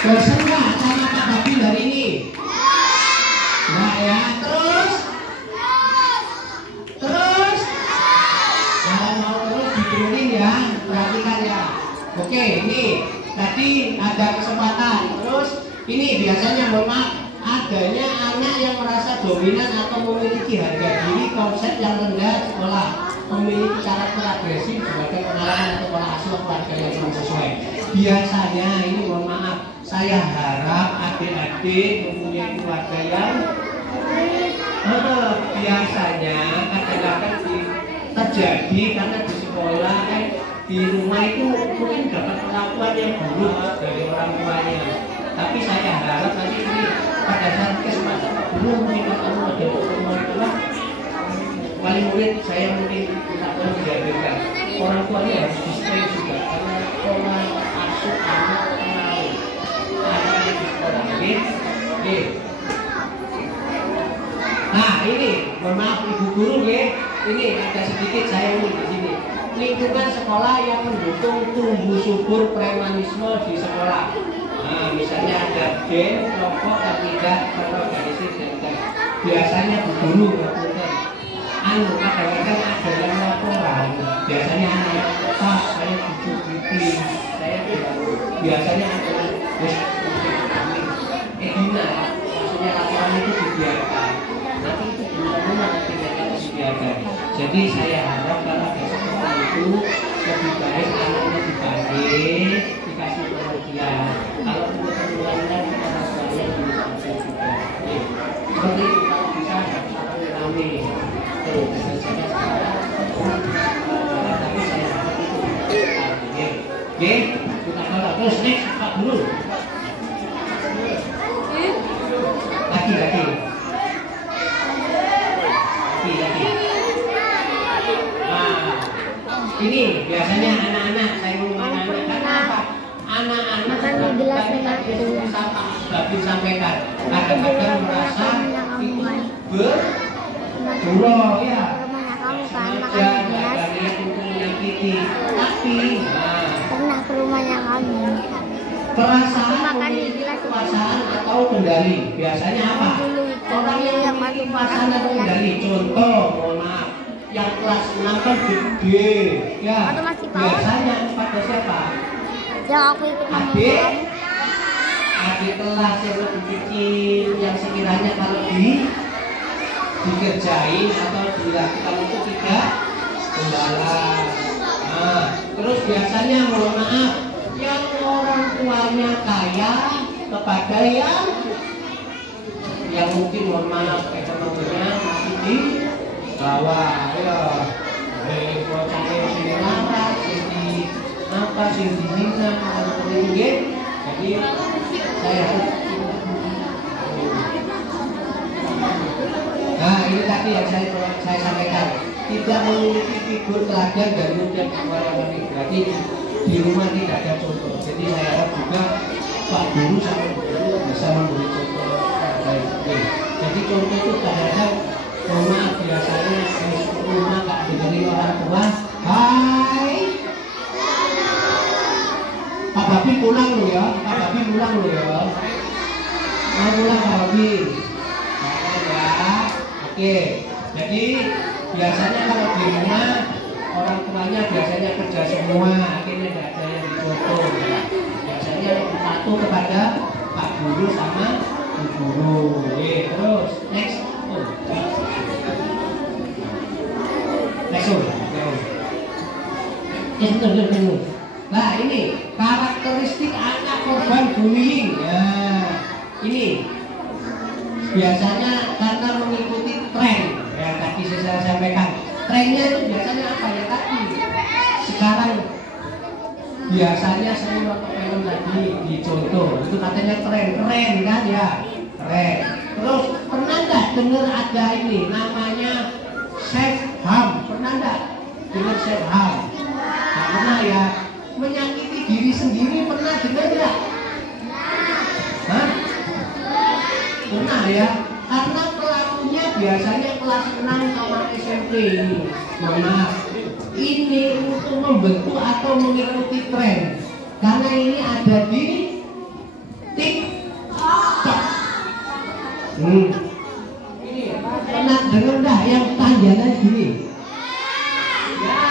Bosan nggak sama Pak Babil hari ini? Nah ya, terus kalau mau terus diturunin ya, perhatikan ya. Oke, ini tadi ada kesempatan. Terus ini biasanya mohon maaf, adanya anak yang merasa dominan atau memiliki harga diri, konsep yang rendah sekolah, memiliki karakter agresif sebagai pengalaman atau pola asuh keluarga yang belum sesuai. Biasanya ini mohon maaf, saya harap adik-adik mempunyai keluarga yang biasanya kadang-kadang terjadi karena di sekolah di rumah itu mungkin dapat perlakuan yang buruk dari orang tuanya. Tapi saya harap nanti ini pada saat kesempatan belum mungkin kamu ada pertemuan itulah wali murid saya mungkin tidak perlu dihadirkan. Orang tuanya harus display juga karena pola asuh anak kenal anak di sekolah ini. Nah ini, mohon maaf ibu guru ya, ini ada sedikit saya unik di sini. Lingkungan sekolah yang mendukung tumbuh subur premanisme di sekolah. Nah, misalnya ada band, kelompok yang tidak terorganisir dan biasanya bu guru kadang-kadang ada yang laporan. Biasanya anak, Pak, saya butuh briefing, saya tidak. Biasanya ada Edina, maksudnya laporan itu dibiarkan. Nanti itu belum nanti mereka dibiarkan. Jadi saya harap kalau ada seperti itu lebih baik anaknya dipanggil, dikasih pengertian. Kalau Lagi. Nah, ini biasanya anak-anak, saya ngomong anak-anak karena apa? Anak-anak Babi sampaikan kadang-kadang merasa itu bergurau ya. Tapi pernah ke rumahnya kamu. perasaan atau kendali biasanya apa? Orang yang memiliki perasaan atau kendali, contoh, mohon maaf, yang kelas 6 kan gede, ya. Biasanya pada siapa? Yang aku ikut adik kelas yang lebih kecil, yang sekiranya kalau dikerjain atau dilakukan itu tidak pembalas. Nah, terus biasanya mohon maaf, yang orang tuanya kaya kepada yang mungkin mohon maaf ekonominya masih di bawah, ya. Sini larat, sini apa, sini hina, jadi saya nah ini tadi yang saya sampaikan, tidak memiliki figur teladan dan kemudian orang berarti di rumah tidak ada contoh. Jadi saya harap juga Pak Guru sama Guru bisa memberi contoh yang baik. Jadi contoh itu kadang-kadang rumah biasanya rumah gak didengar orang tua. Hai Pak Babi pulang lo ya, Pak Babi pulang lo ya. Mau pulang Pak Babi? Ya, oke. Jadi biasanya kalau di rumah orang tuanya biasanya kerja semua, akhirnya tidak ada yang dicontoh. Biasanya patuh kepada Pak Guru sama Bu Guru. Terus next. Nah ini karakteristik anak korban bullying. Ya, ini biasanya karena mengikuti tren. Ya tadi saya sampaikan. Trennya itu biasanya apa ya tadi? Sekarang biasanya saya nonton film tadi dicontoh. Itu katanya keren kan ya? Keren. Terus pernah nggak dengar ada ini namanya self harm? Pernah nggak dengar self harm? Nggak pernah ya? Menyakiti diri sendiri pernah dengar nggak? Hah? Pernah ya? Karena pelakunya biasanya kelas 6 sama SMP ini. Maaf, ini untuk membentuk atau mengikuti tren. Karena ini ada di TikTok. Ini pernah dengar nggak yang tanjanya gini? Ya,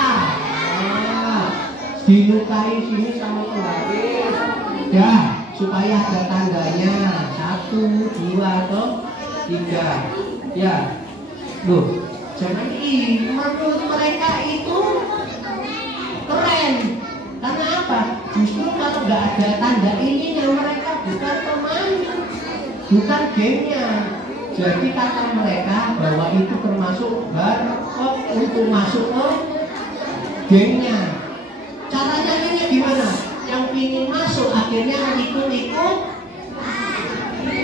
dilukai sini sama penggaris. Ya, supaya ada tandanya 1, 2 atau 3. Ya, loh, jangan menurut mereka itu keren. Karena apa? Justru kalau nggak ada tanda ininya mereka bukan teman, bukan gengnya. Jadi kata mereka bahwa itu termasuk barcode untuk masuk ke gengnya. Caranya ini gimana? Yang ingin masuk akhirnya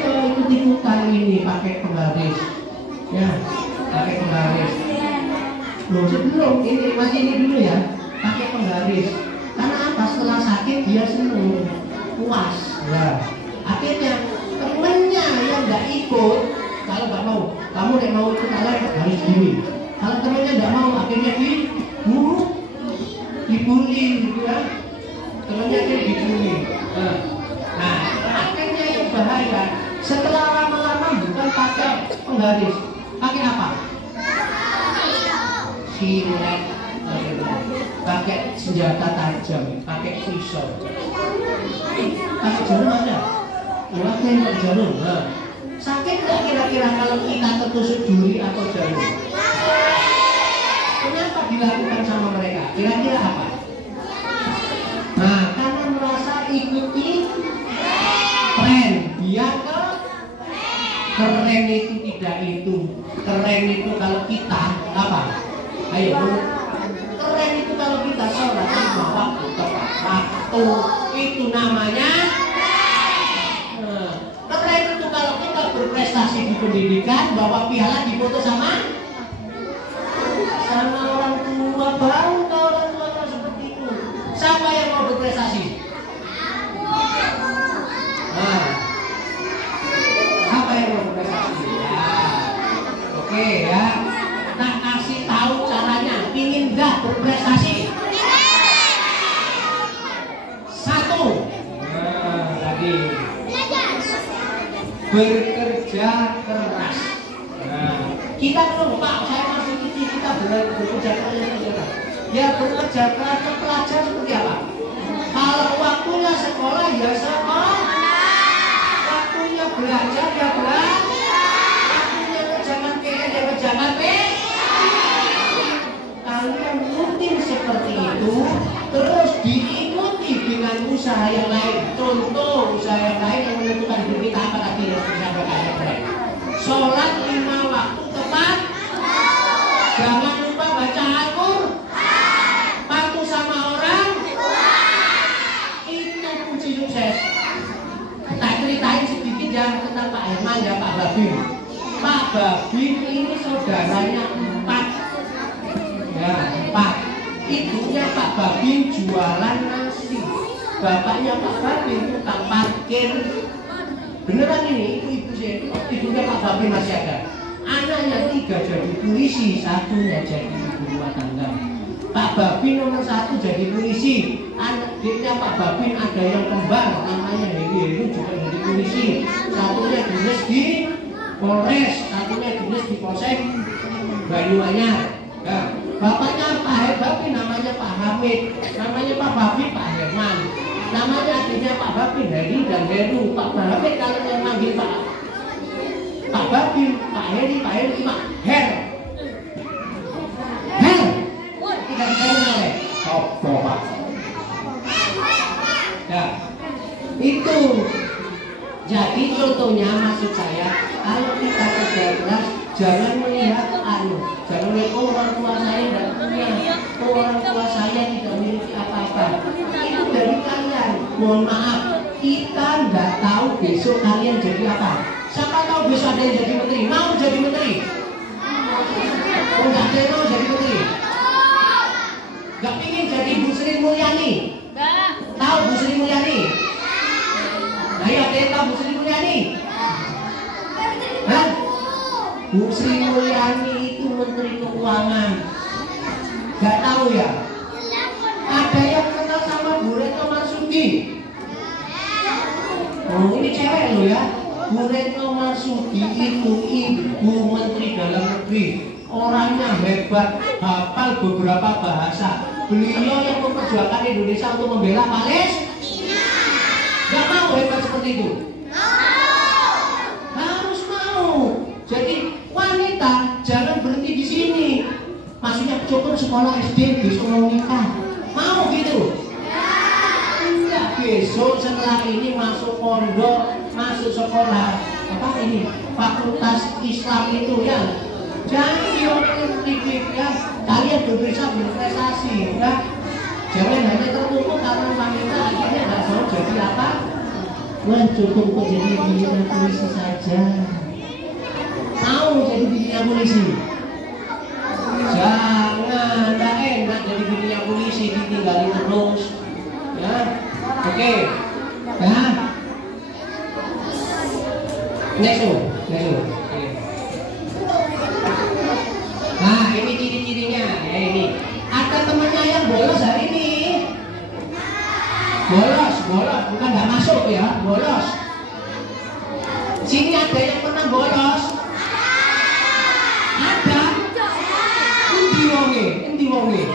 ikut-ikutan ini pakai penggaris. Ya, pakai penggaris. Loh, sebelum ini masih ini dulu ya, pakai penggaris. Karena apa? Setelah sakit dia senang, puas. Ya. Akhirnya temennya yang nggak ikut, kalau nggak mau, kamu yang mau ikut harus gini. Kalau temennya nggak mau, akhirnya dibully gitu ya. Temennya dia dibully. Nah, akhirnya yang bahaya. Setelah lama-lama bukan pakai penggaris, pakai apa? Silet, pakai senjata tajam, pakai pisau, pakai jarum ada, pakai jarum. Sakit nggak kira-kira kalau kita tertusuk duri atau jarum? Kenapa dilakukan sama mereka? Kira-kira apa? Nah, karena merasa ikuti tren, biar keren itu tidak itu. Keren itu kalau kita apa? Ayo, keren itu kalau kita sholat lima waktu tepat waktu, itu namanya pendidikan, bawa piala, difoto sama orang tua, baru ke orang tua seperti itu. Siapa yang mau berprestasi? Nah, apa yang mau berprestasi? Ya. Oke ya. Nah, kasih tahu caranya. Ingin nggak berprestasi? Satu. Nah, tadi bekerja keras. Nah, kita belum Pak, saya masih ini kita bekerja keras. Ya bekerja keras ke pelajar seperti apa? Kalau waktunya sekolah ya sekolah, waktunya belajar ya belajar, waktunya kerjakan PR ya kerjakan PR. Kalian rutin seperti itu, terus diikuti dengan usaha yang lain. Contoh usaha yang lain yang menentukan hidup kita apa tadi yang disampaikan. Sholat 5 waktu tepat, jangan lupa baca Al-Quran, patuh sama orang, itu kunci sukses. Tak ceritain sedikit ya tentang Pak Herman ya Pak Babin. Pak Babin ini saudaranya 4. Ya, 4. Ibunya Pak Babin jualan nasi, bapaknya Pak Babin tukang parkir. Beneran ini, ibu saya, ibunya Pak Babin masih ada. Anaknya 3 jadi polisi, 1-nya jadi ibu rumah tangga. Pak Babin nomor 1 jadi polisi. Anaknya Pak Babin ada yang kembar, namanya Heri juga jadi polisi. 1-nya dinas di Polres, 1-nya dinas di Polsek Banyuanyar. Nah, bapaknya Pak Babin namanya Pak Hamid, namanya Pak Babin Pak Herman. Namanya adiknya Pak Babin Heri dan Heru. Pak Babin kalau yang manggil Pak Babin, Pak Heri Pak Her. Tidak oleh sopo Pak. Ya, itu. Jadi contohnya maksud saya, kalau kita kerja keras, jangan melihat jangan melihat orang tua saya tidak punya, orang tua saya tidak memiliki apa-apa. Itu dari kalian. Mohon maaf, kita nggak tahu besok kalian jadi apa. Siapa tahu besok ada yang jadi menteri? Mau jadi menteri? Enggak ada yang mau jadi menteri? Gak pingin jadi Bu Sri Mulyani? Tahu Bu Sri Mulyani? Nah, ya, ada yang tahu Bu Sri Mulyani? Hah? Bu Sri Mulyani itu Menteri Keuangan. Gak tahu ya? Ada yang kenal sama Bu Retno Marsudi? Oh, ini cewek loh ya. Bu Retno Marsudi itu Ibu Menteri Dalam Negeri. Orangnya hebat, hafal beberapa bahasa. Beliau yang memperjuangkan Indonesia untuk membela Palestina. Gak mau hebat seperti itu? Harus mau. Jadi wanita jangan berhenti di sini. Maksudnya cukup sekolah SD besok mau nikah. Mau gitu? Enggak, besok setelah ini masuk pondok, masuk sekolah apa ini? Fakultas Islam itu ya. Jangan diomongin ya. Kalian bisa berprestasi ya. Jangan hanya tertumpu karena wanita akhirnya nggak mau jadi apa? Wah cukup kok jadi bintang polisi saja. Mau jadi bintang polisi? Jangan, nggak enak jadi bintang polisi ditinggalin terus. Ya, oke. Ya. Next one. Nah, ini ciri-cirinya. Ya ini. Ada temannya yang bolos hari ini. Bolos, bukan nggak masuk ya, bolos. Sini ada yang pernah bolos? Ada. Endi wonge.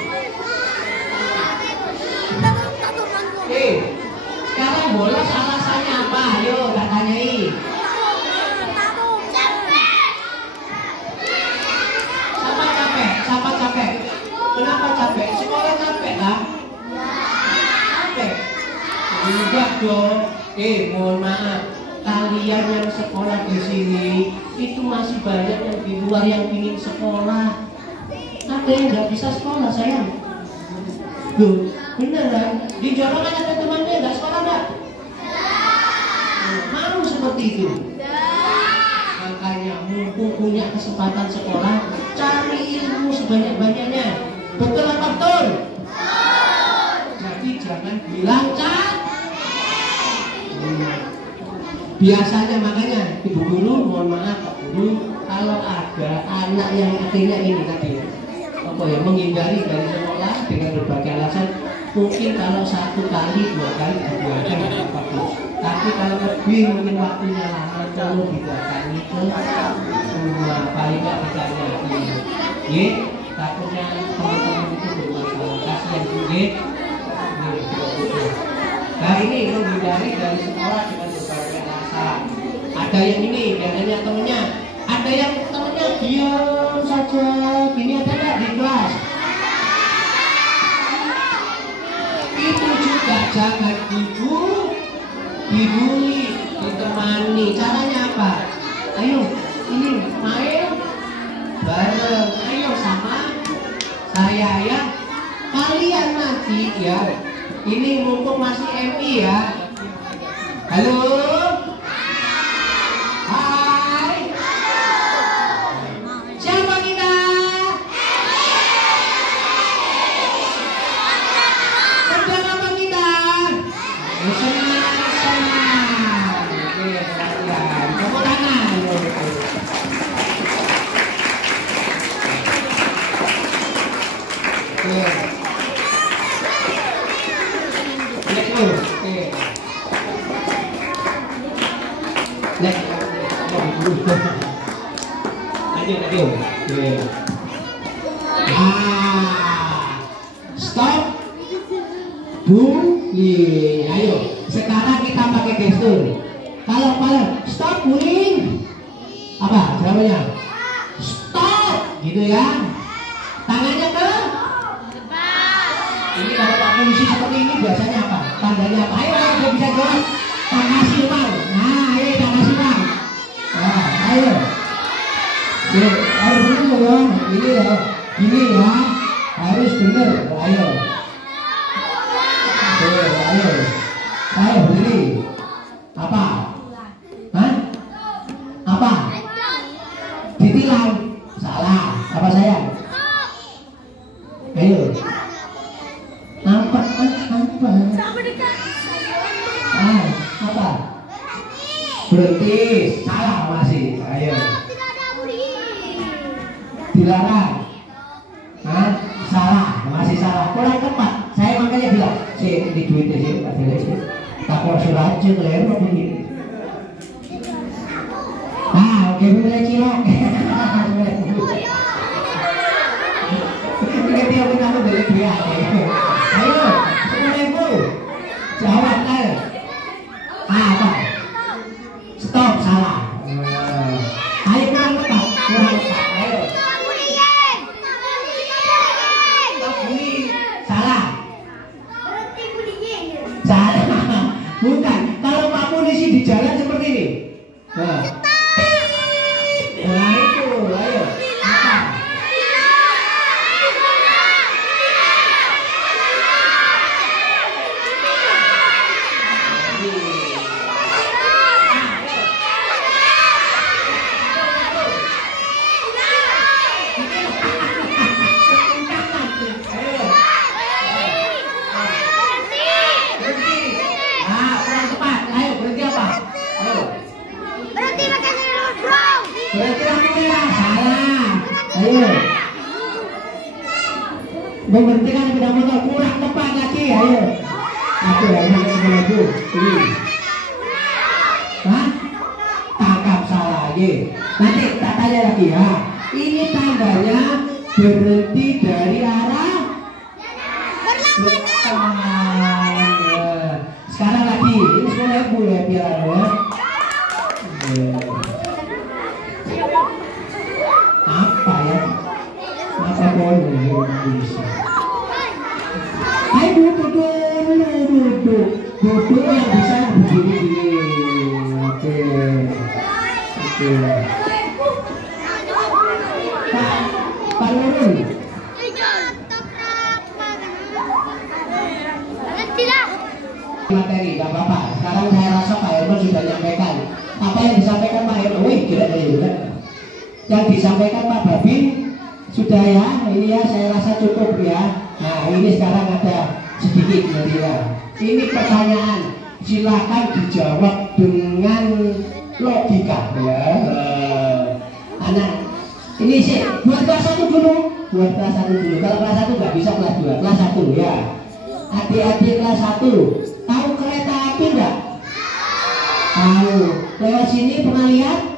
Sekarang bolos alasannya apa? Ayo, tak tanyai. Siapa capek? Kenapa capek? Sekolah capek lah. Capek. Enggak dong. Mohon maaf. Kalian yang sekolah di sini itu masih banyak yang di luar yang ingin sekolah. Ada yang nggak bisa sekolah sayang. Loh, beneran? Di Jawa kan ada temannya nggak sekolah nggak? Mau seperti itu? Makanya punya kesempatan sekolah, cari ilmu sebanyak-banyaknya. Betul apa betul? Jadi jangan bilang biasanya makanya ibu guru, mohon maaf Pak Guru, kalau ada anak yang akhirnya ini tadi apa ya, menghindari dari sekolah dengan berbagai alasan, mungkin kalau 1 kali 2 kali dibiarkan nggak apa-apa, tapi kalau lebih mungkin waktunya lama perlu didatangi ke rumah, paling nggak ditanyai ya, takutnya teman-teman itu bermasalah, kasihan juga. Nah ini menghindari dari sekolah dengan berbagai alasan. Ada yang ini biasanya temennya, ada yang temennya diam saja, gini ada nggak di kelas? Itu juga jangan dibully, ditemani. Caranya apa? Ayo, ini main bareng, ayo sama saya ya. Kalian nanti ya. Ini mumpung masih MI ya. Halo. Hai. Siapa kita? Kerjaan apa kita? Senang. Oke, perhatian. Tepuk tangan. Oke. Stop bullying. Ayo, sekarang kita pakai gestur. Kalau stop bullying, apa jawabannya? Stop, gitu ya. Tangannya ke ini. Kalau Pak Polisi seperti ini biasanya apa? Tandanya apa? Ayo, dia bisa jawab. Tak kasih bang. Nah, ayo tak kasih bang. Nah, ayo. Harus benar ya. Ini ya. Ini ya. Harus benar. Ayo. Ayo. Ayo berdiri. Apa? Hah? Apa? Ditilang. Salah. Apa sayang? Ayo. Apa? Apa? Berhenti. Salah masih. Ayo. Dilarang. Hah? Salah. Masih salah. Kurang tepat. Saya makanya bilang, di duitnya sih, tak kurang aja kalian mau begini. Oke, mulai cilok. Ini dia punya aku dari dia. Ayo, 10.000. Jawab kan? Apa? Stop, salah. Ayo kurang tepat. Ayo. Stop bullying. Salah. Salah. Bukan. Kalau Pak Polisi di jalan seperti ini. Nah itu, ayo. Apa? Berarti lampu merah, salah. Ayo. Memberhentikan sepeda motor kurang tepat lagi, ayo. Aku lagi itu. Ini. Hah? Tangkap salah lagi. Nanti tak tanya lagi ya. Ini tandanya berhenti dari arah berlawanan. Sekarang lagi, ini 10.000 ya biar ya. Apa ya? Apa boleh bisa? Ayo duduk yang bisa begini. Oke. Pak Nurul. Materi, gak apa-apa. Sekarang saya rasa Pak Herman sudah menyampaikan apa yang disampaikan Pak Herman. Wih, kira-kira juga. yang disampaikan Pak Babin sudah ya, ini ya saya rasa cukup ya. Nah ini sekarang ada sedikit nanti ya. Ini pertanyaan, silakan dijawab dengan logika ya. Anak ini sih buat kelas 1 dulu, buat kelas 1 dulu. Kalau kelas 1 nggak bisa kelas 2, kelas 1 ya. Adik-adik kelas 1 tahu kereta api nggak? Tahu. Lewat sini pernah lihat?